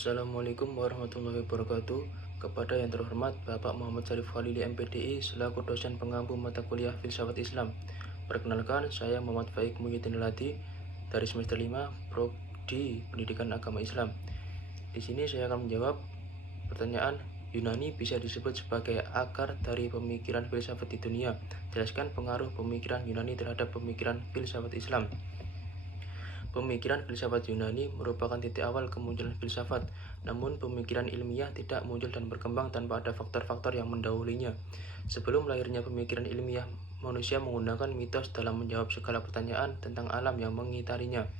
Assalamualaikum warahmatullahi wabarakatuh. Kepada yang terhormat Bapak Muhammad Syarif Khalili MPDI selaku dosen pengampu mata kuliah Filsafat Islam. Perkenalkan, saya Muhammad Faik Muhyiddin Lati dari semester 5 Prodi Pendidikan Agama Islam. Di sini saya akan menjawab pertanyaan, Yunani bisa disebut sebagai akar dari pemikiran filsafat di dunia. Jelaskan pengaruh pemikiran Yunani terhadap pemikiran filsafat Islam. Pemikiran filsafat Yunani merupakan titik awal kemunculan filsafat, namun pemikiran ilmiah tidak muncul dan berkembang tanpa ada faktor-faktor yang mendahulunya. Sebelum lahirnya pemikiran ilmiah, manusia menggunakan mitos dalam menjawab segala pertanyaan tentang alam yang mengitarinya.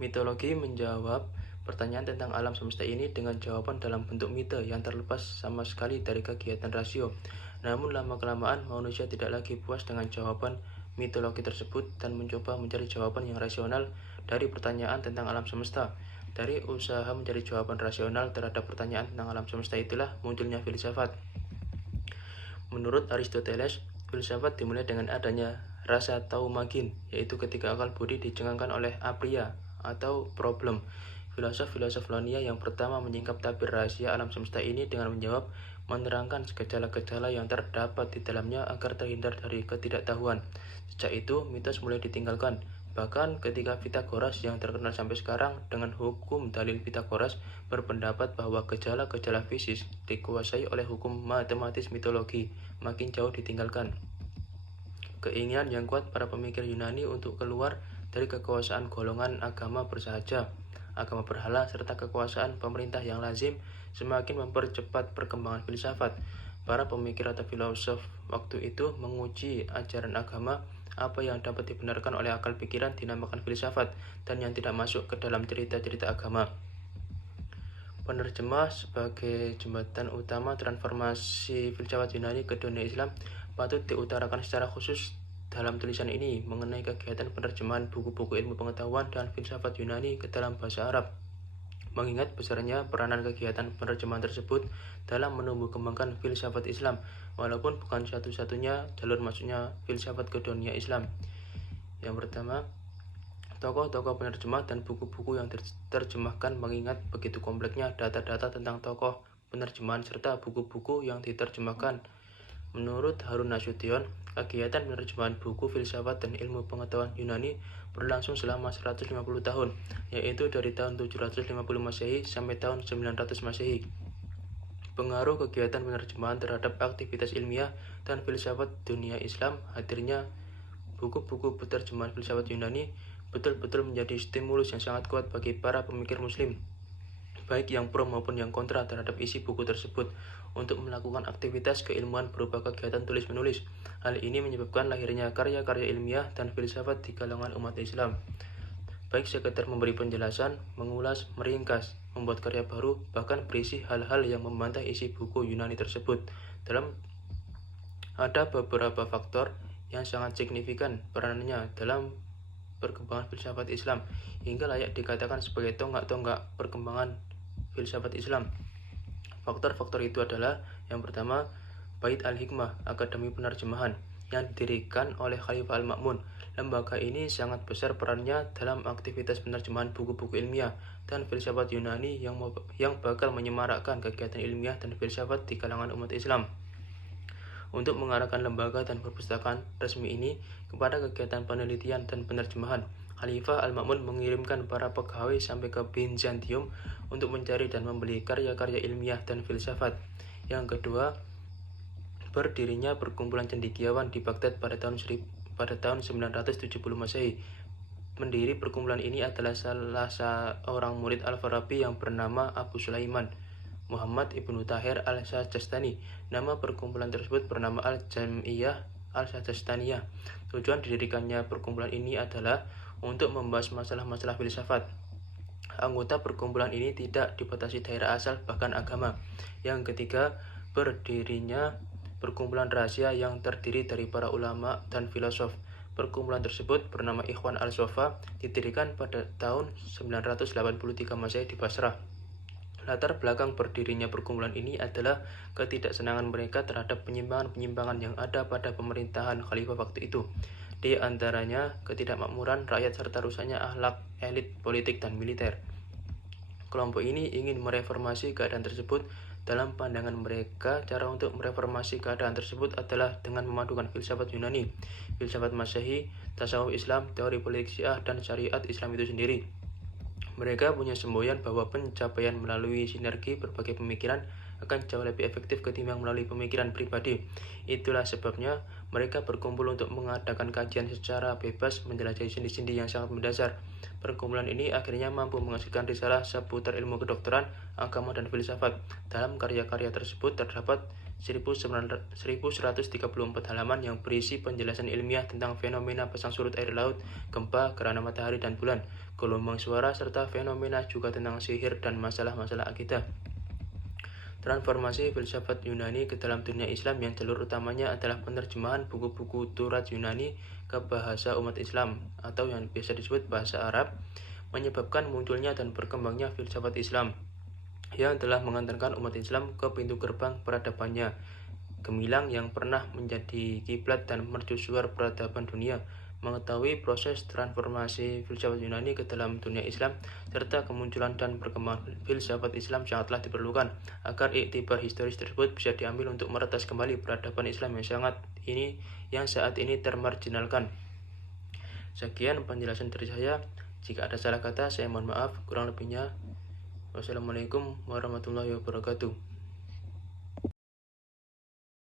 Mitologi menjawab pertanyaan tentang alam semesta ini dengan jawaban dalam bentuk mite yang terlepas sama sekali dari kegiatan rasio. Namun lama-kelamaan manusia tidak lagi puas dengan jawaban mitologi tersebut dan mencoba mencari jawaban yang rasional dari pertanyaan tentang alam semesta. Dari usaha mencari jawaban rasional terhadap pertanyaan tentang alam semesta itulah munculnya filsafat. Menurut Aristoteles, filsafat dimulai dengan adanya rasa taumagin, yaitu ketika akal budi dicengangkan oleh apria atau problem. Filosof-filosof Lonia yang pertama menyingkap tabir rahasia alam semesta ini dengan menjawab, menerangkan gejala-gejala yang terdapat di dalamnya agar terhindar dari ketidaktahuan. Sejak itu, mitos mulai ditinggalkan. Bahkan ketika Pythagoras yang terkenal sampai sekarang dengan hukum dalil Pythagoras berpendapat bahwa gejala-gejala fisik dikuasai oleh hukum matematis mitologi, makin jauh ditinggalkan. Keinginan yang kuat para pemikir Yunani untuk keluar dari kekuasaan golongan agama bersahaja, agama berhala, serta kekuasaan pemerintah yang lazim semakin mempercepat perkembangan filsafat. Para pemikir atau filosof waktu itu menguji ajaran agama, apa yang dapat dibenarkan oleh akal pikiran dinamakan filsafat, dan yang tidak masuk ke dalam cerita-cerita agama. Penerjemah sebagai jembatan utama transformasi filsafat Yunani ke dunia Islam patut diutarakan secara khusus dalam tulisan ini mengenai kegiatan penerjemahan buku-buku ilmu pengetahuan dan filsafat Yunani ke dalam bahasa Arab. Mengingat besarnya peranan kegiatan penerjemahan tersebut dalam menumbuh kembangkan filsafat Islam, walaupun bukan satu-satunya jalur masuknya filsafat ke dunia Islam. Yang pertama, tokoh-tokoh penerjemah dan buku-buku yang diterjemahkan mengingat begitu kompleksnya data-data tentang tokoh penerjemahan serta buku-buku yang diterjemahkan. Menurut Harun Nasution, kegiatan penerjemahan buku filsafat dan ilmu pengetahuan Yunani berlangsung selama 150 tahun, yaitu dari tahun 750 Masehi sampai tahun 900 Masehi. Pengaruh kegiatan penerjemahan terhadap aktivitas ilmiah dan filsafat dunia Islam, hadirnya buku-buku penerjemahan filsafat Yunani betul-betul menjadi stimulus yang sangat kuat bagi para pemikir muslim, baik yang pro maupun yang kontra terhadap isi buku tersebut, untuk melakukan aktivitas keilmuan berupa kegiatan tulis-menulis. Hal ini menyebabkan lahirnya karya-karya ilmiah dan filsafat di kalangan umat Islam. Baik sekedar memberi penjelasan, mengulas, meringkas, membuat karya baru, bahkan berisi hal-hal yang membantah isi buku Yunani tersebut. Ada beberapa faktor yang sangat signifikan peranannya dalam perkembangan filsafat Islam, hingga layak dikatakan sebagai tonggak-tonggak perkembangan filsafat Islam. Faktor-faktor itu adalah, yang pertama, Bait al-Hikmah, Akademi Penerjemahan, yang didirikan oleh Khalifah Al-Ma'mun. Lembaga ini sangat besar perannya dalam aktivitas penerjemahan buku-buku ilmiah dan filsafat Yunani yang bakal menyemarakkan kegiatan ilmiah dan filsafat di kalangan umat Islam. Untuk mengarahkan lembaga dan perpustakaan resmi ini kepada kegiatan penelitian dan penerjemahan, Khalifah Al-Ma'mun mengirimkan para pegawai sampai ke Bizantium untuk mencari dan membeli karya-karya ilmiah dan filsafat. Yang kedua, berdirinya perkumpulan cendekiawan di Baghdad pada tahun 970 Masehi. Pendiri perkumpulan ini adalah salah seorang murid Al-Farabi yang bernama Abu Sulaiman, Muhammad Ibnu Tahir Al-Sajastani. Nama perkumpulan tersebut bernama Al-Jam'iyah Al-Sajastaniyah. Tujuan didirikannya perkumpulan ini adalah untuk membahas masalah-masalah filsafat. Anggota perkumpulan ini tidak dibatasi daerah asal, bahkan agama. Yang ketiga, berdirinya perkumpulan rahasia yang terdiri dari para ulama dan filosof. Perkumpulan tersebut bernama Ikhwan al-Sofa, didirikan pada tahun 983 Masehi di Basrah. Latar belakang berdirinya perkumpulan ini adalah ketidaksenangan mereka terhadap penyimpangan-penyimpangan yang ada pada pemerintahan khalifah waktu itu. Di antaranya ketidakmakmuran rakyat serta rusaknya akhlak elit politik dan militer. Kelompok ini ingin mereformasi keadaan tersebut. Dalam pandangan mereka, cara untuk mereformasi keadaan tersebut adalah dengan memadukan filsafat Yunani, filsafat Masehi, tasawuf Islam, teori politik Syiah, dan syariat Islam itu sendiri. Mereka punya semboyan bahwa pencapaian melalui sinergi berbagai pemikiran akan jauh lebih efektif ketimbang melalui pemikiran pribadi. Itulah sebabnya mereka berkumpul untuk mengadakan kajian secara bebas menjelajahi sendi-sendi yang sangat mendasar. Perkumpulan ini akhirnya mampu menghasilkan risalah seputar ilmu kedokteran, agama, dan filsafat. Dalam karya-karya tersebut terdapat 1134 halaman yang berisi penjelasan ilmiah tentang fenomena pasang surut air laut, gempa, gerhana matahari dan bulan, gelombang suara, serta fenomena juga tentang sihir dan masalah-masalah akidah. Transformasi filsafat Yunani ke dalam dunia Islam yang jalur utamanya adalah penerjemahan buku-buku Turat Yunani ke bahasa umat Islam atau yang biasa disebut bahasa Arab, menyebabkan munculnya dan berkembangnya filsafat Islam yang telah mengantarkan umat Islam ke pintu gerbang peradabannya, gemilang yang pernah menjadi kiblat dan mercusuar peradaban dunia. Mengetahui proses transformasi filsafat Yunani ke dalam dunia Islam serta kemunculan dan perkembangan filsafat Islam sangatlah diperlukan agar iktibar historis tersebut bisa diambil untuk meretas kembali peradaban Islam yang saat ini termarginalkan. Sekian penjelasan dari saya. Jika ada salah kata, saya mohon maaf. Kurang lebihnya, wassalamualaikum warahmatullahi wabarakatuh.